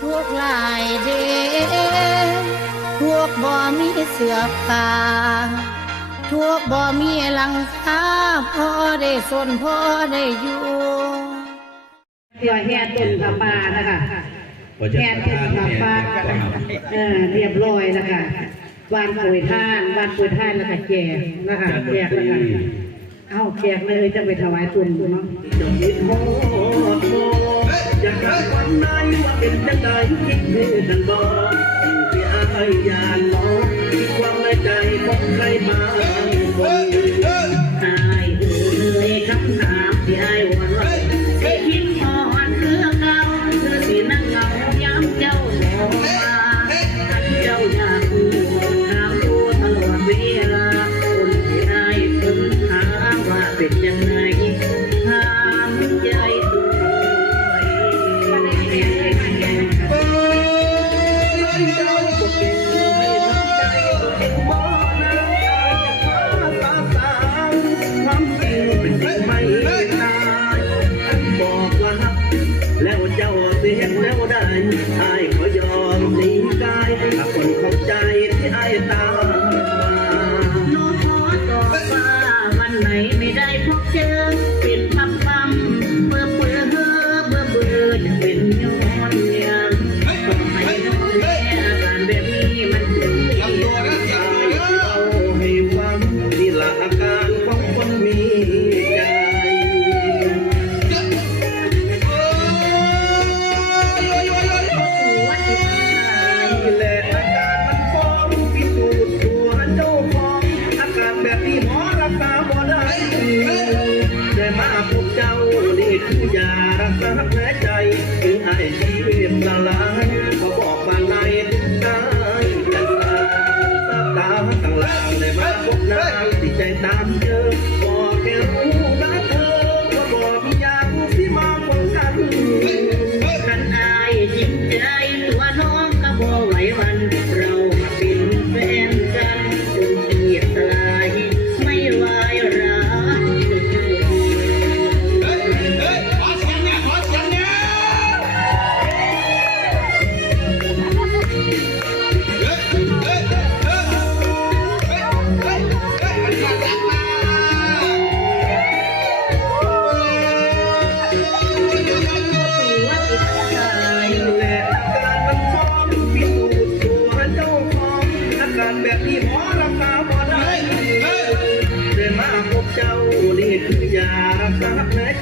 ทุกหลายเดทุกบ่มีเสือผ้าทุกบ่มีหลังคาพอได้สนพอได้อยู่เดี๋ยวแห่ต้นผ้าป่านะคะแห่ต้นผ้าป่าเออเรียบร้อยนะคะวานป่วยท่านวานป่วยท่านแล้วก็แจกนะคะแจกแล้วก็เอ้าแจกเลยจะไปถวายตุนเนาะ จะรักวันนั้ว่าเป็นจะตายคิดเธอตลอดอย่าให้ยาล้อ Don't.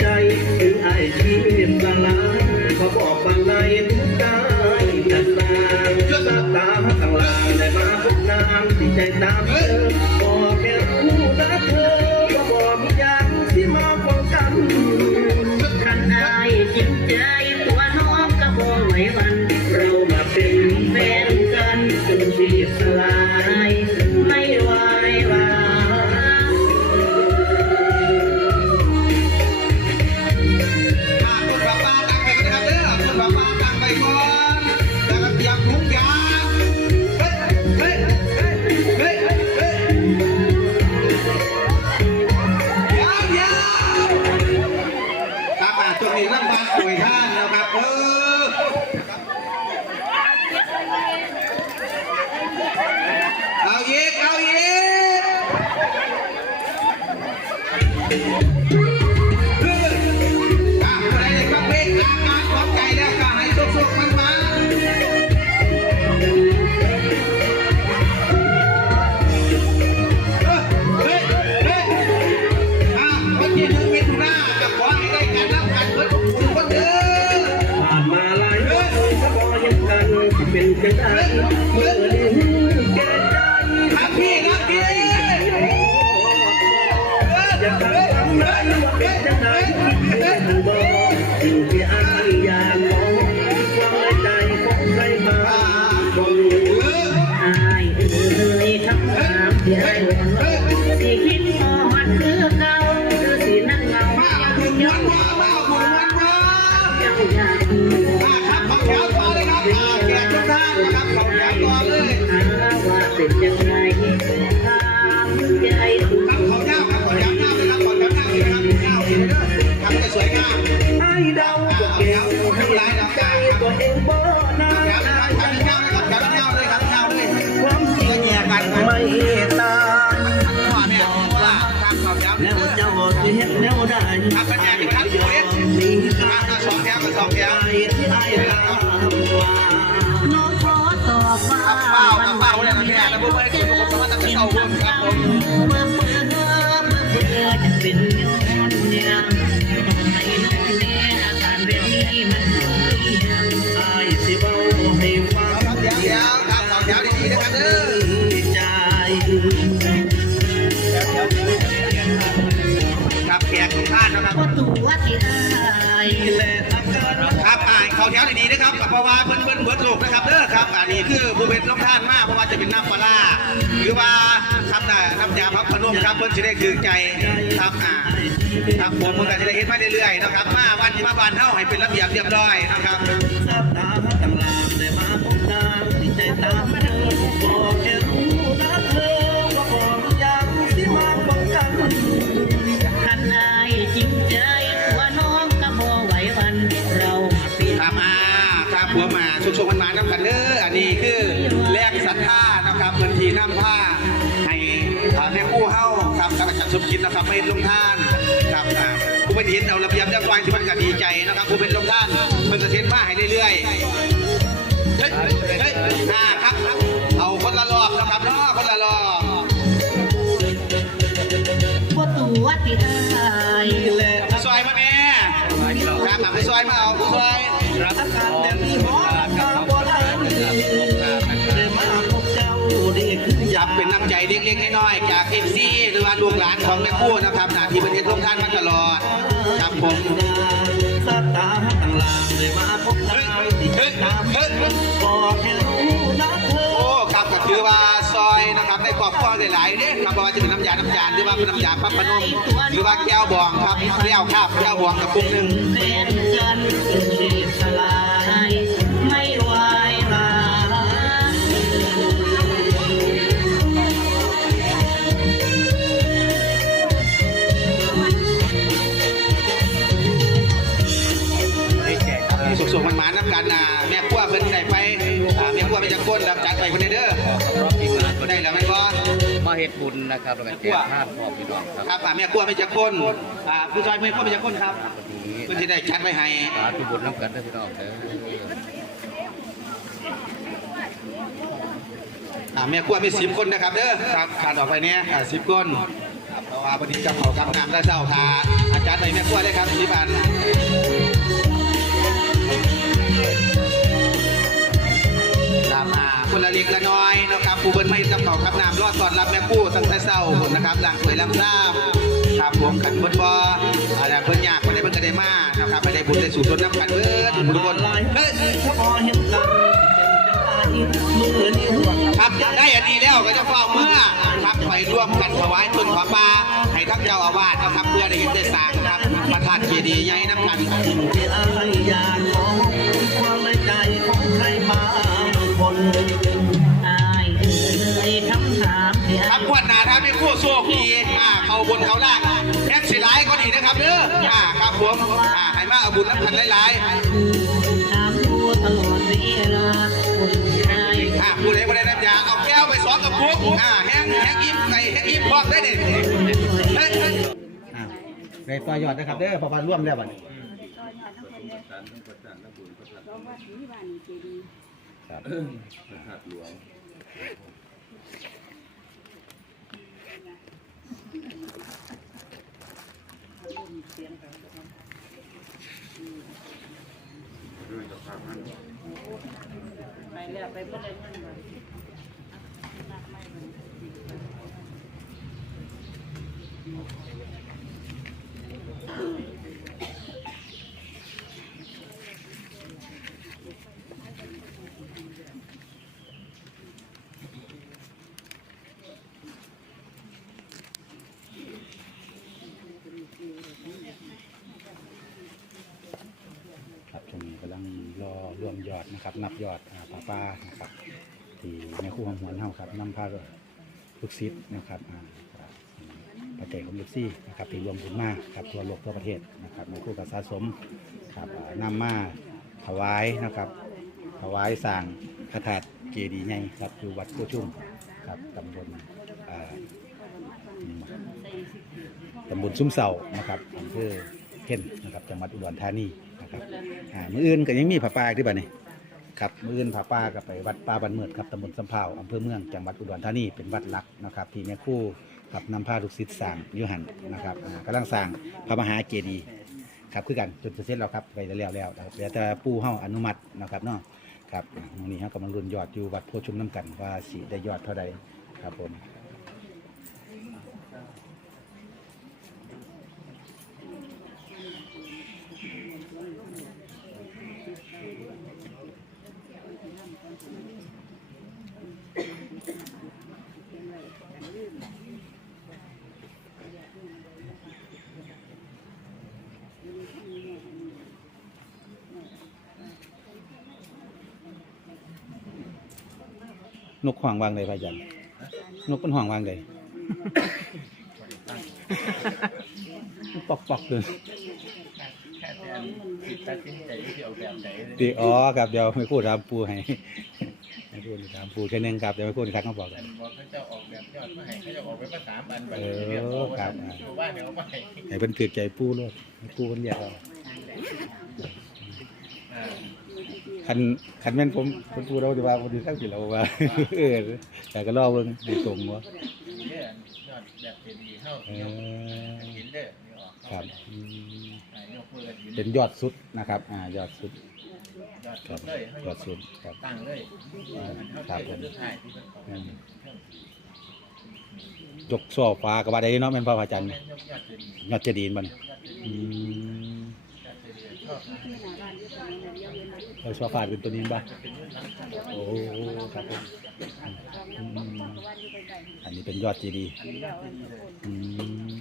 ใจถึงไอ้ชีวิตลายเขาบอกวันนทุกไจันนาตาตาข้างล่างได้มาพบนงที่ใจตามเธอ เป็นยังไงทางใจ ใจครับแขกทุกท่านนะครับก็ตัวที่อายและอาการมันครับอ่าเขาแถวดีๆนะครับเพราะว่า นเพิ่นเบิดโลกนะครับเด้อครับอันนี้คือผู้เป็นลงท่านมากเพราะว่าจะเป็นน้ำปลาหรือว่าครับนะน้ำยาพักพนมครับเพิ่นจะได้คือใจครับอ่าครับผมเพิ่นก็จะได้เฮ็ดมาเรื่อยๆนะครับมาวันที่มาวันเท่าให้เป็นระเบียบเรียบร้อยนะครับ หัวมาชุกชกมันมาน้ำกันเด้ออันนี้คือแลกศรัทธานะครับเพิ่นทีน้ำผ้าให้ผ่าแม่กู้เฮาครับกับอาจารย์สมคิดนะครับเป็นลงท่านครับผู้เป็นเห็นเอาระเบียบเรียบร้อยที่มันก็ดีใจนะครับผู้เป็นลงท่านเพิ่นจะเทนมาให้เรื่อยๆ ล็กๆน้อยๆจากเอฟซีหรือว่าลูกหลานของแม่กู้นะครับหน้าที่ประเทศลงท่านมาตลอดครับผมสับตาตั้งลามได้มาพบนางที่ใจตามเธอบอกแค่รู้นะเธอโอ้ครับก็คือว่าซอยนะครับในครอบครัวหลายๆเนี่ยครับเพราะว่าจะเป็นน้ำยาน้ำยาหรือว่าเป็นน้ำยาพับพนมหรือว่าแก้วบองครับแก้วครับแก้วบองกับปุ้งหนึ่ง ขั้วไปจะก้นแล้วจัดไปคนเด้อรอบทีมงานได้แล้วไหมพ่อมาเฮ็ดบุญนะครับแล้วก็แจกทานพ่อพี่น้องครับครับอ่าแม่ขั้วไปจะก้นอ่าผู้ชายแม่ขั้วไปจะก้นครับวันนี้เพิ่นจะได้จัดไว้ให้สาธุบุญน้ำกันเด้อพี่น้องเด้ออ่าแม่ขั้วมีสิบคนนะครับเด้อครับขาดออกไปเนี้ยอ่าสิบคนครับเพราะว่าพอดีกับเขากับน้ำได้เศร้าค่ะอาจารย์ไปแม่ขั้วเลยครับสิบอัน คนละเล็กละน้อยนะครับผู้เบิ้นไม่กับเขาครับน้ำรอดตอนรับแม่กู้ตั้งแต่เช้าผมนะครับหลังสวยลำซ้ำครับผมขันบิ้นบ่อะไรเพิ่นยากคนใดเพิ่นก็ได้มานะครับไม่ได้บุญได้สู่ตนน้ำกันเบิดทุกคนเฮ้ยพอเห็นกันมือนิ้วครับได้อันนี้แล้วก็จะเฝ้าเมื่อครับไปร่วมกันถวายต้นขอปลาให้ทั้งเจ้าอาวาสนะครับเพื่อได้เห็นได้สร้างครับประธานเจดีย์ใหญ่น้ำกันที่อายอากมองความในใจของใครบางคน คำถามที่คอารับยขวดหนาครับเป็นคู่โชคดีอ่าเขาบนเขาล่างแท็กสิหลายก็ดีนะครับเด้ออ่าครับผมอ่าให้มาเอาบุญน้ำพันหลายถามดูตลอดเวลาคนอายๆอ่าผู้ใดบ่ได้น้ำยาเอาแก้วไปสองกับปุกอ่าแห้งแห้งอิ่มไก่แห้งอิ่มพร้อมได้เด็ดเฮ้ยเฮ้ยในต่อยอดนะครับเด้อเพราะว่าร่วมแล้วบัดนี้ ไปแล้วไปเพื่อนเพื่อนช่วงนี้กำลังรอร วมยอดนะครับ นับยอดป้าป้านะครับ ที่แม่ครู่ของหัวนเฮาครับนำพาลูกศิษย์นะครับประเจกของลูกซี่นะครับที่รวมบุญมาครับทั่วโลกทั่วประเทศนะครับแม่ครู่กับสะสมครับอ่นำมาถวายนะครับถวายสร้างพระธาตุเจดีย์ใหญ่ครับอยู่วัดผู้ชุ่มครับตำบลตำบลซุ้มเสานะครับอำเภอเพ่นนะครับจังหวัดอุดรธานี นะครับอ่ามืออื่นก็ยังมีผาป่าอีกที่บ้านนี่ครับมืออื่นผาป่าก็ไปวัดป่าบันเมือดครับตำบลสำเภาอำเภอเมืองจังหวัดอุดรธานีเป็นวัดหลักนะครับที่แม่ครู่ครับนำพาลูกศิษย์สร้างอยุหันนะครับอ่ากำลังสร้างพระมหาเจดีย์ครับคือกันจนเสร็จแล้วครับไปแล้วแล้วแล้วเดี๋ยวแต่ปู่เฮาอนุมัตินะครับเนาะครับอ่ามื้อนี้เฮากำลังรุ่นยอดอยู่วัดโพชุมน้ำกันว่าสิได้ยอดเท่าใดครับผม นกห่วางวางเลยพระอาจารย์นกเป็นห่วางวางเลยปอกปอกเลยแค่แต่ติดตัดสินใจที่เอาแบบไหนดีอ๋อครับเดี๋ยวไม่พูดถามปูให้ไม่พูดถามปูแค่นึงครับเดี๋ยวไม่พูดครับเขาบอกกันบอกเขาจะออกแบบยอดมาให้เขาจะออกไปมาสามอันไปเออเรียกตัวครับอยู่บ้านเดี๋ยวไปให้เป็นถือใจปูเลยให้ปูมันเรียกเอาอ่า คันคันแม่นผมผมปูเราดีว่าผมดีข้างสิเราว่าเออแต่ก็รอเบิ่งดีตรงวะเนี่ยยอดแบบเป็นดีเข้าเอเดี๋ยวอหินเด้อนี่ออกครับอืมอ่ายกมือหินเป็นยอดสุดนะครับ อ่ายอดสุดยอดครับเลยเขายอดสุดครับ ตั้งเลยเขาครับผม สุดท้ายที่เป็นของอืมยกโซฟ้ากระบาดได้เนาะแม่นพระอาจารย์แม่นยอดเป็นยอดเจดีย์มันยอดเป็นอืม ยอดเป็นชอบนะ เราชอบฟาดเป็นตัวนี้บ้างโอ้ครับผมอันนี้เป็นยอดเจดีย์อันนี้ยอดเป็นดีเลยอืม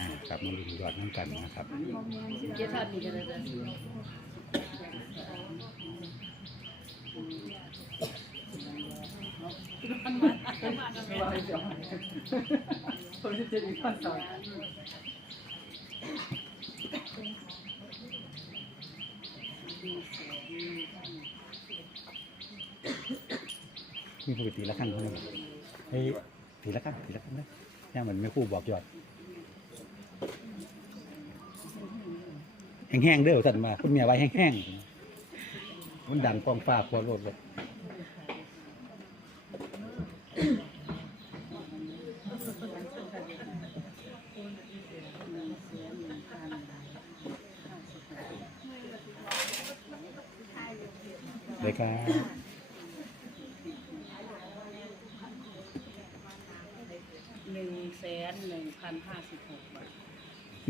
อ่าครับมันดูยอดน้ำกันนะครับมีปกติละขั้นเท่านั้นเฮ้ยทีละขั้นทีละขั้นนะ ย่างเหมือนไม่คู่บอกยอดแห้งๆเด้อสันมาคุณเมียไว้แห้งๆมันดังฟองฟ้าพวโลดเลยครับ หนึ่งแสนหนึ่งพันห้าสิบหกบาท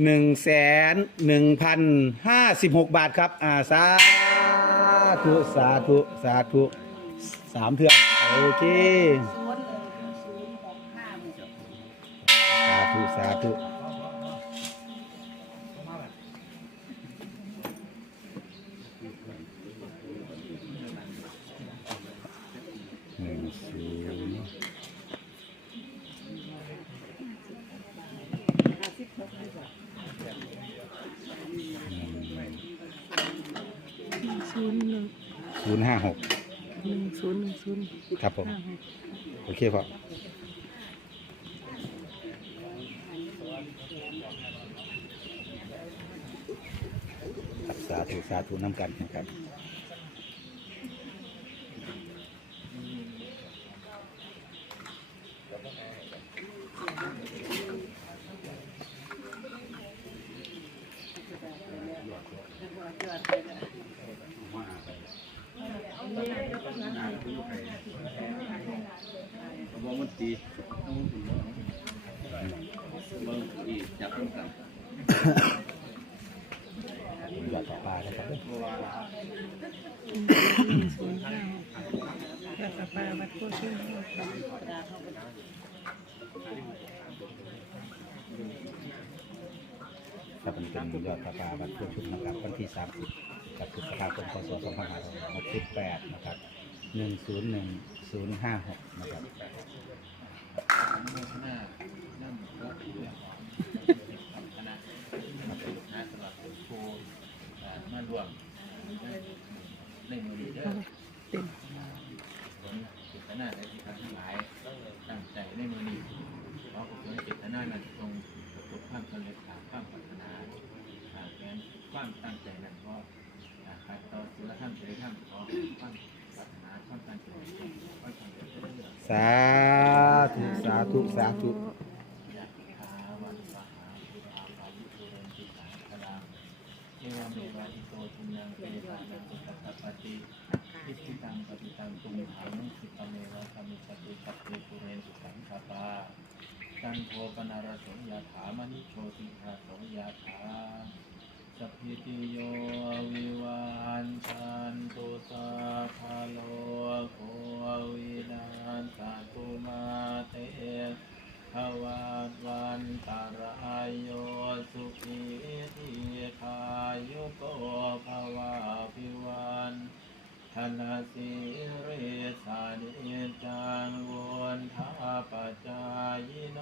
หนึ่งแสนหนึ่งพันห้าสิบหกบาทครับ อ่า สาธุ สาธุ สาธุสามเทือกโอเคศูนย์หนึ่งศูนย์หกห้าหกสาธุ สาธุ หนึ่งศูนย์ ศูนย์หนึ่ง ศูนย์ห้าหกหนึ่งศูนย์หนึ่งศูนย์ครับผมโอเคพอครับสาธุสาธุน้ำกันนะครับ มองมันตีมองอีจับต้องกัน หยอดต่อปลานะครับศูนย์ห้าหกแล้วก็ปลาวัดโพธิ์ชุ่มครับมันเป็นยอดปลาปลาวัดพวงชุมนะครับวันที่ 30กับพฤษภาคมพศ2568นะครับ 101056 นะครับอนุโมทนานั่งพระเรื่องของคณะนะสำหรับ ครูอ่ามารวมในมือนี้เด้อเต็มผมจิตนาในที่ททั้งหลายตั้งใจในมือนี้ขอกุศลจิตนานั้นจงประสามสำเร็จตามความปรารถนาหากแม้นความตั้งใจนั้นก็ขัดต่อศีลธรรมจริยธรรมขอความปรารถนาความตั้งใจความสำเร็จเรื่อยๆสา สาธุสาธุยะถาวันสหาภูราภายุโรนติสาคลังเทวเมวะอิโตทินังเปตานังปฏิตังตุมหังสิปะเมวะสมิจตุสัพเพปุเรสังคปาจันโทปนารโสยะถามณิโชติหาสงยาถา สัพพิติโยวิวันชันตุสาภาโลโควินาศตุมาเตภวันวันตารายโยสุขีทีคายุโกภวะพิวันธนาสิเรสานิจังวนทาปจายน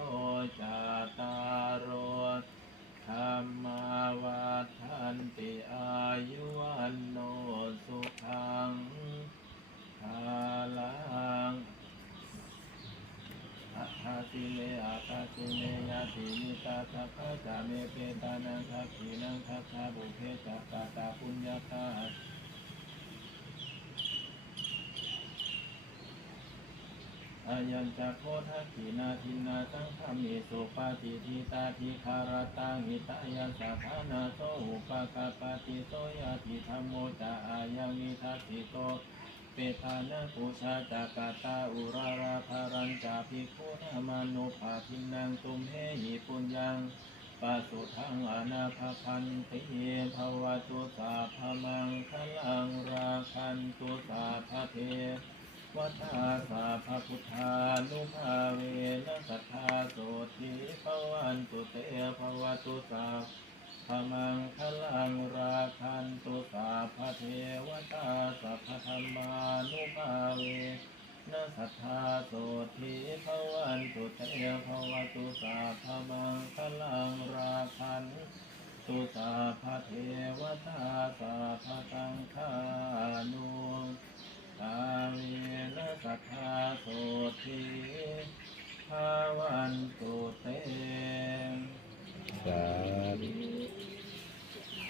จาตารโรธรรมาวัฏันติอายุวันโนสุขังภาลัง อาคาติเมอาคาติเมยาติมิ ตาทัพพะจาเมเปตานังทัพขีนังทัพชาบุเพจักตาตาปุญญาตาอายัญจะโคทักขีนาทินาสังฆมิสุปาติทิตาทิคารตังหิตายัสสะภานาโตอุปกาปติโตยาติธรรมโมจาอายังิทัสสิโตเปตานะปูชาจากาตาอุราราภารัญจาภิกขุนามานุภาทินังตุมเหหิปุญญัง ปัสสุทังอนาภพันติภวตุสาภมังคลังราคันตุสาภเทวัตาสาภพุทธานุภาเวนะสัทธาโสติภวันตุเตภวตุสาพมังคลังราคันตุสาพเทวตาสัพพธรรมานุภาเว นะสัทธาโสทิภวันตุเตภวตุสาพมังคลังราคันตุสาพเทวตาสัพตังคานุตาเวนะสัทธาโสทิภวันตุเตสาธุ